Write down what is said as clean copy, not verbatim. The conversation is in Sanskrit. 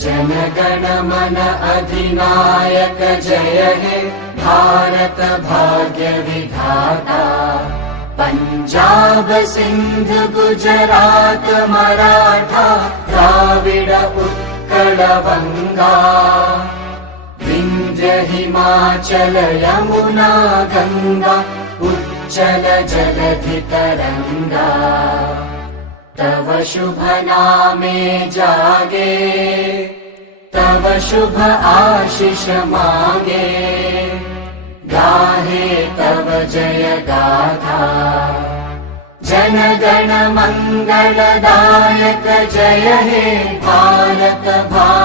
जनगण मन अधिनायक जय हे भारत भाग्य विधाता। पंजाब सिंध गुजरात मराठा द्राविड उत्कल बंगा। विंध्य हिमाचल यमुना गंगा उच्चल जलधि तरंगा। तव शुभ नामे जागे तव शुभ आशीष मांगे। गाहे तव जय गाथा जन गण मंगलदायक जय हे भारत भाग्य